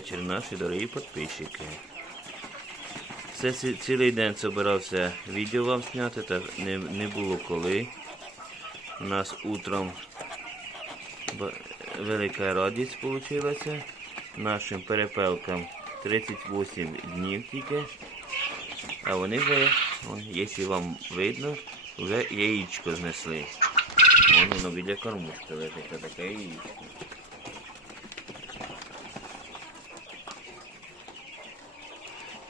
вечір, наші дорогі підписчики. Все цілий день збирався відео вам зняти, та не, не було коли. У нас утром велика радість вийшла. Нашим перепелкам 38 днів тільки. А вони вже, якщо вам видно, вже яєчко знесли. Вон воно біля кормушки лежить, таке яєчко.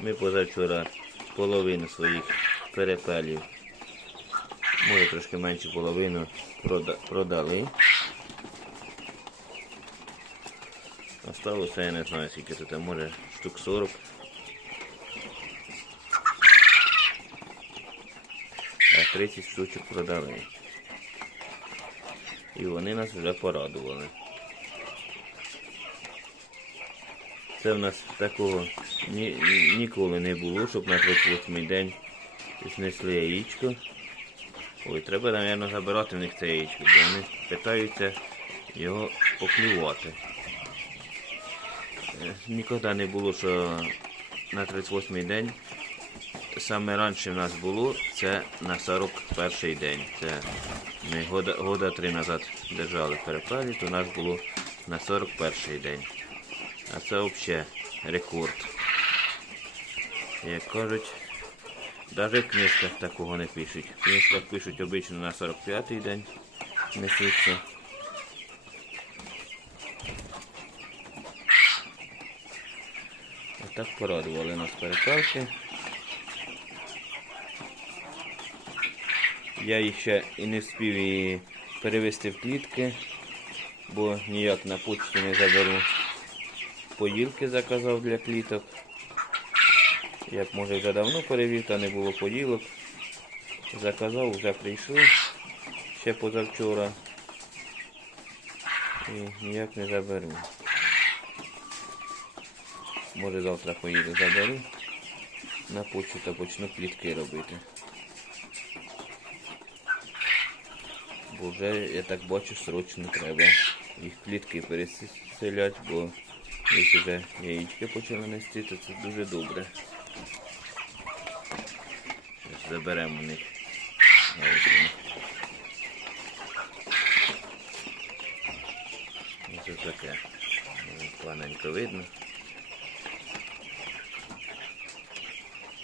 Ми позавчора половину своїх перепелів, може трошки менше половину, продали. Осталося, я не знаю, скільки тут, може штук 40. А 30 штучок продали. І вони нас вже порадували. Це в нас такого ні, ні- ніколи не було, щоб на 38 день знесли яєчко. Ой, треба, мабуть, забирати в них це яєчко, бо вони питаються його поклювати. Е, Ніколи не було, що на 38 день. Саме раніше в нас було це на 41 день. Це ми года три назад держали переправі, то у нас було на 41 день. А це взагалі рекорд. Як кажуть, навіть в книжках такого не пишуть. В книжках пишуть обично на 45-й день несуться. Отак порадували нас перепалки. Я їх ще і не встиг і перевести в клітки, бо ніяк на почту не заберу. Поїлки заказав для кліток. Як може вже давно перевів, та не було поїлок. Заказав, вже прийшли ще позавчора. І ніяк не заберу. Може завтра поїду заберу. На почту та почну клітки робити. Бо вже, я так бачу, срочно треба їх клітки переселять, бо якщо вже яєчки почали нести, то це дуже добре. Щас заберемо них. Ось таке. Планенько видно.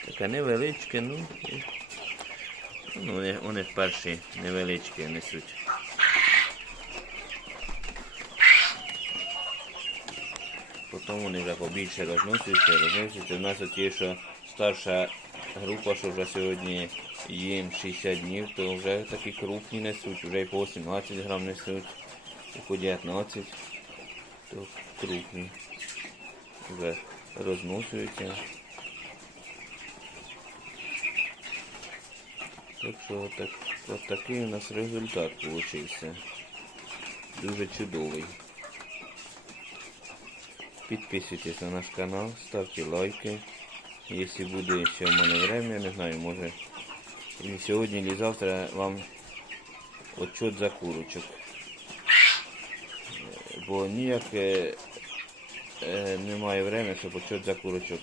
Таке невеличке, ну. і- Ну, вони перші невеличкі несуть. Потім вони вже побільше розносяться, розносяться. У нас от є, що старша група, що вже сьогодні їм 60 днів, то вже такі крупні несуть, вже і по 18 грам несуть, і по 19, то крупні. Вже розносуються. Так що так, от такий у нас результат получився. Дуже чудовий. Підписуйтесь на наш канал, ставте лайки. Якщо буде ще в мене время, не знаю, може і сьогодні, чи завтра вам отчет за курочок. Бо ніяк е, е, немає время, щоб отчет за курочок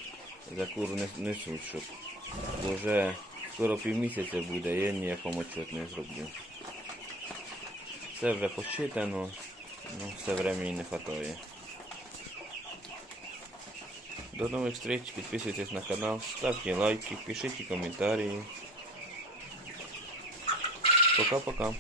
за куру не, несуть, щоб бо вже скоро півмісяця буде, я ніякому отчет не зроблю. Все вже посчитано, ну все времени не вистачає. До новых встреч, подписывайтесь на канал, ставьте лайки, пишите комментарии. Пока-пока.